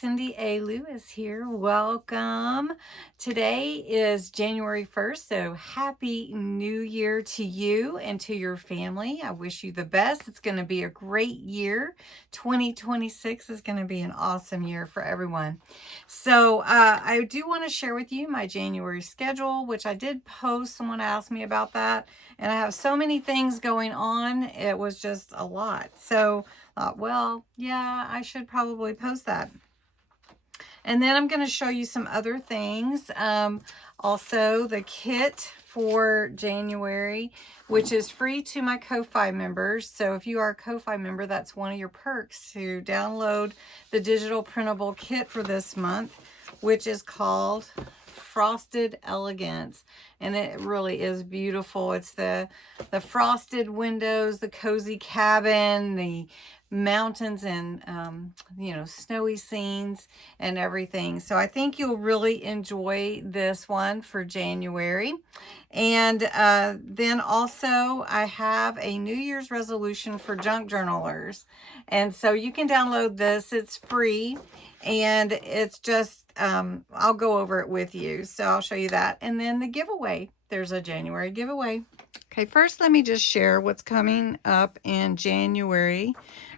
Cindy A. Lewis here. Welcome. Today is January 1st, so happy new year to you and to your family. I wish you the best. It's going to be a great year. 2026 is going to be an awesome year for everyone. So I do want to share with you my January schedule, which I did post. Someone asked me about that, and I have so many things going on. It was just a lot. So well, yeah, I should probably post that. And then I'm going to show you some other things. Also, the kit for January, which is free to my Ko-Fi members. So if you are a Ko-Fi member, that's one of your perks to download the digital printable kit for this month, which is called Frosted Elegance, and it really is beautiful. It's the frosted windows, the cozy cabin, the mountains, and snowy scenes and everything. So I think you'll really enjoy this one for January. And then also I have a New Year's resolution for junk journalers, and so you can download this. It's free, and it's just I'll go over it with you, so I'll show you that. And then the giveaway, there's a January giveaway. Okay, first let me just share what's coming up in January.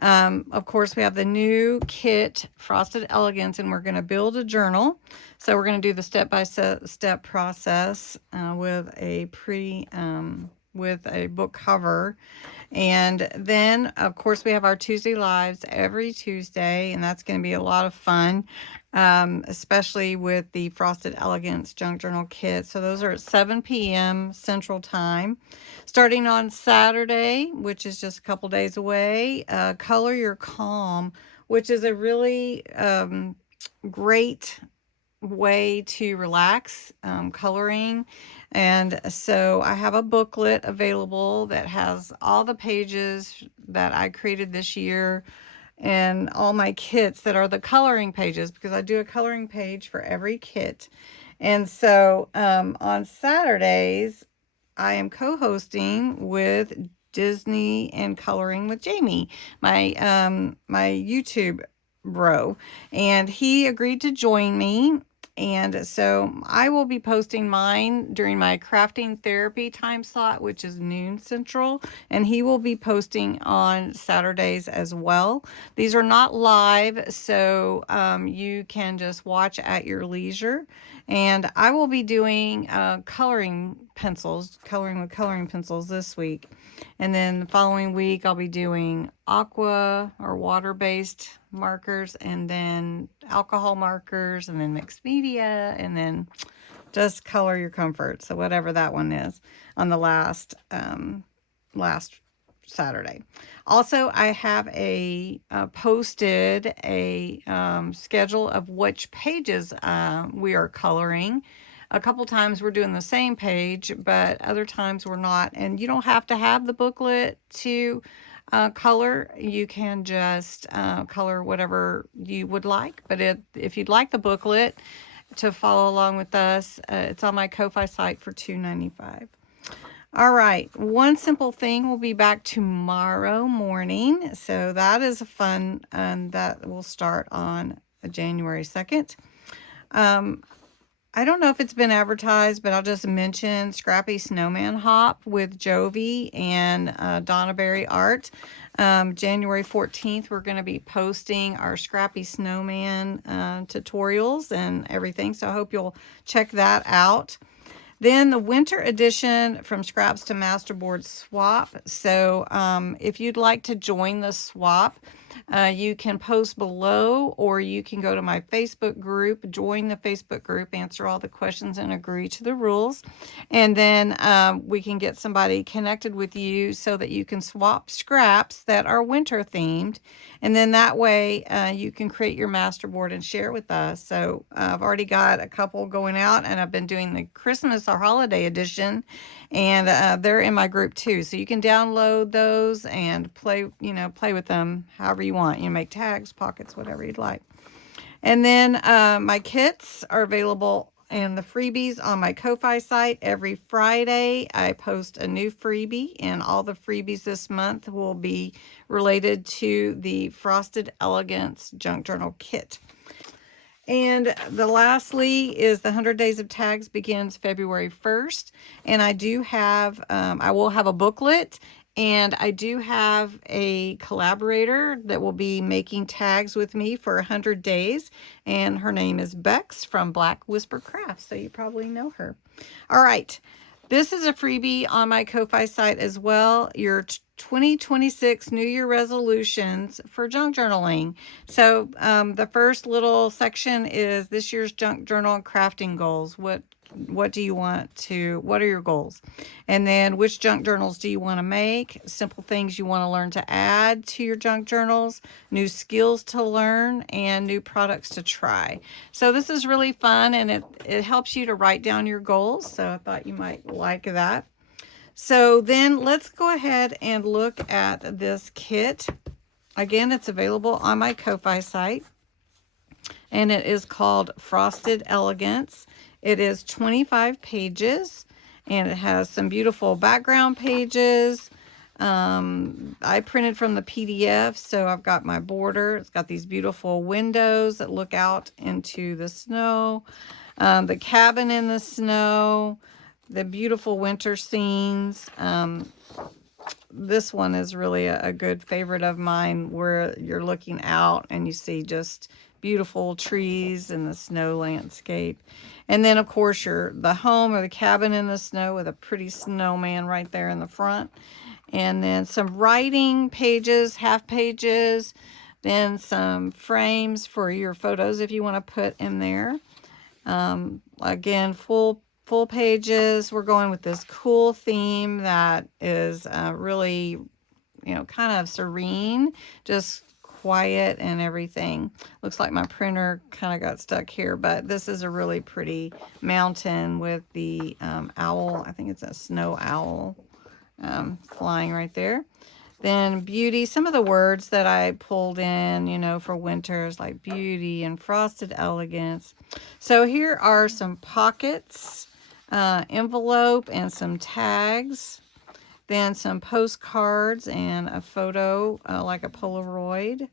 Of course, we have the new kit, Frosted Elegance, and we're going to build a journal. So we're going to do the step-by-step process with a with a book cover. And then, of course, we have our Tuesday Lives every Tuesday, and that's going to be a lot of fun, especially with the Frosted Elegance Junk Journal Kit. So those are at 7 p.m. Central Time. Starting on Saturday, which is just a couple days away, Color Your Calm, which is a really great way to relax, coloring. And so I have a booklet available that has all the pages that I created this year and all my kits that are the coloring pages, because I do a coloring page for every kit. And so on Saturdays, I am co-hosting with Disney and Coloring with Jamie, my my YouTube bro, and he agreed to join me. And so I will be posting mine during my crafting therapy time slot, which is noon Central, and he will be posting on Saturdays as well. These are not live, so you can just watch at your leisure. And I will be doing coloring with coloring pencils this week. And then the following week, I'll be doing aqua or water-based markers, and then alcohol markers, and then mixed media, and then just color your comfort. So whatever that one is on the last Saturday. Also, I have posted a schedule of which pages we are coloring. A couple times we're doing the same page, but other times we're not. And you don't have to have the booklet to color. You can just color whatever you would like. But if you'd like the booklet to follow along with us, it's on my Ko-Fi site for $2.95. All right, One Simple Thing will be back tomorrow morning. So that is fun, and that will start on January 2nd. I don't know if it's been advertised, but I'll just mention Scrappy Snowman Hop with Jovi and Donna Berry Art. January 14th, we're going to be posting our Scrappy Snowman tutorials and everything. So I hope you'll check that out. Then the winter edition from Scraps to Masterboard swap. So if you'd like to join the swap, you can post below, or you can go to my Facebook group, join the Facebook group, answer all the questions, and agree to the rules. And then we can get somebody connected with you so that you can swap scraps that are winter themed. And then that way you can create your masterboard and share with us. So I've already got a couple going out, and I've been doing the Christmas or holiday edition, and they're in my group too. So you can download those and play with them however you want. Make tags, pockets, whatever you'd like. And then my kits are available and the freebies on my Ko-Fi site. Every Friday, I post a new freebie, and all the freebies this month will be related to the Frosted Elegance Junk Journal Kit. And the lastly is the 100 Days of Tags begins February 1st. And I do have, I will have a booklet, and I do have a collaborator that will be making tags with me for 100 days. And her name is Bex from Black Whisper Crafts. So you probably know her. All right. This is a freebie on my Ko-Fi site as well. Your 2026 New Year resolutions for junk journaling. So the first little section is this year's junk journal and crafting goals. What do you want to, what are your goals? And then which junk journals do you want to make? Simple things you want to learn to add to your junk journals, new skills to learn, and new products to try. So this is really fun, and it helps you to write down your goals. So I thought you might like that. So then let's go ahead and look at this kit. Again, it's available on my Ko-Fi site, and it is called Frosted Elegance. It is 25 pages, and it has some beautiful background pages. I printed from the PDF, so I've got my border. It's got these beautiful windows that look out into the snow, the cabin in the snow, the beautiful winter scenes. This one is really a good favorite of mine, where you're looking out and you see just beautiful trees and the snow landscape. And then, of course, the home or the cabin in the snow with a pretty snowman right there in the front. And then some writing pages, half pages, then some frames for your photos if you want to put in there. Again, full pages. We're going with this cool theme that is really, kind of serene, just quiet and everything. Looks like my printer kind of got stuck here, but this is a really pretty mountain with the owl. I think it's a snow owl flying right there. Then beauty, some of the words that I pulled in, for winters, like beauty and frosted elegance. So here are some pockets, envelope, and some tags. Then some postcards and a photo, like a Polaroid.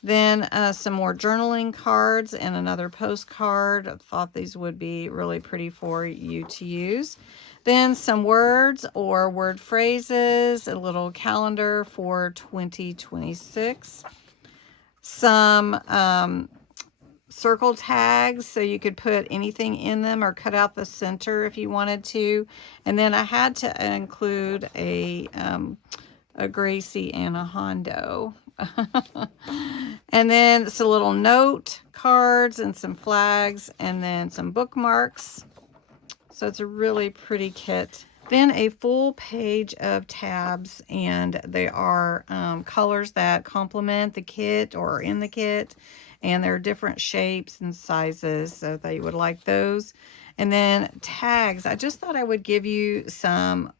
Then some more journaling cards and another postcard. I thought these would be really pretty for you to use. Then some words or word phrases, a little calendar for 2026. Some circle tags, so you could put anything in them or cut out the center if you wanted to. And then I had to include a Gracie and a Hondo. And then some little note cards and some flags, and then some bookmarks. So it's a really pretty kit. Then a full page of tabs, and they are colors that complement the kit or are in the kit, and they're different shapes and sizes, so that you would like those. And then tags. I just thought I would give you some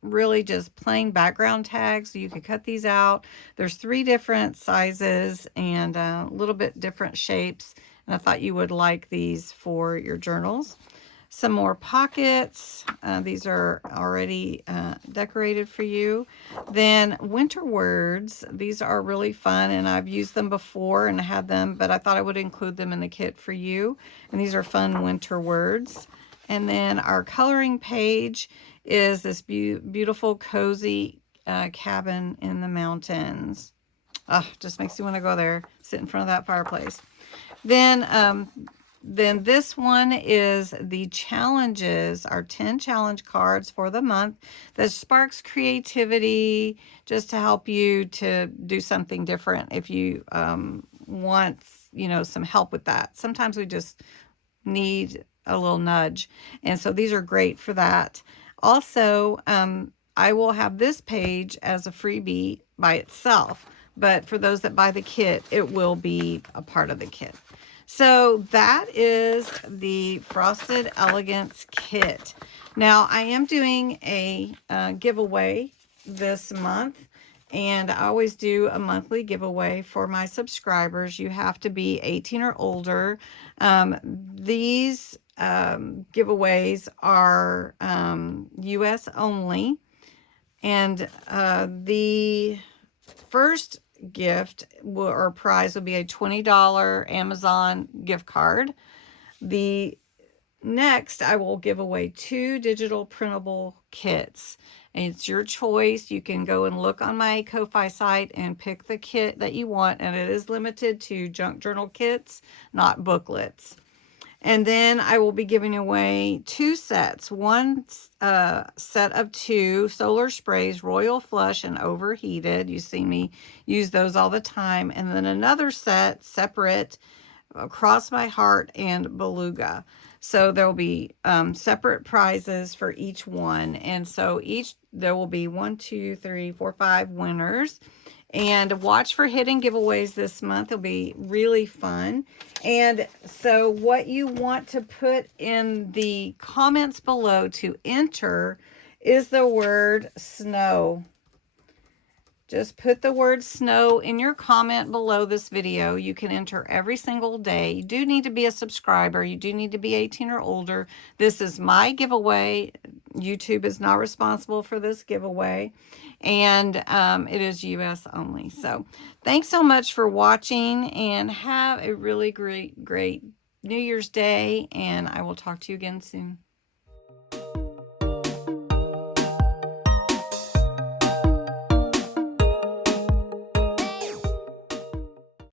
really just plain background tags, so you could cut these out. There's 3 different sizes and a little bit different shapes, and I thought you would like these for your journals. Some more pockets. These are already decorated for you. Then winter words. These are really fun, and I've used them before and had them, but I thought I would include them in the kit for you. And these are fun winter words. And then our coloring page is this beautiful, cozy cabin in the mountains. Just makes you want to go there, sit in front of that fireplace. Then this one is the challenges, our 10 challenge cards for the month that sparks creativity, just to help you to do something different if you want, some help with that. Sometimes we just need a little nudge. And so these are great for that. Also, I will have this page as a freebie by itself, but for those that buy the kit, it will be a part of the kit. So that is the Frosted Elegance kit. Now, I am doing a giveaway this month, and I always do a monthly giveaway for my subscribers. You have to be 18 or older. These giveaways are US only, and the first gift or prize will be a $20 Amazon gift card. The next, I will give away 2 digital printable kits. And it's your choice. You can go and look on my Ko-Fi site and pick the kit that you want. And it is limited to junk journal kits, not booklets. And then I will be giving away 2 sets. One set of 2 solar sprays, Royal Flush and Overheated. You see me use those all the time. And then another set, separate, Cross My Heart and Beluga. So there will be separate prizes for each one. And so there will be 1, 2, 3, 4, 5 winners. And watch for hidden giveaways this month. It'll be really fun. And so what you want to put in the comments below to enter is the word snow. Just put the word snow in your comment below this video. You can enter every single day. You do need to be a subscriber. You do need to be 18 or older. This is my giveaway. YouTube is not responsible for this giveaway. And it is US only. So thanks so much for watching and have a really great New Year's Day. And I will talk to you again soon.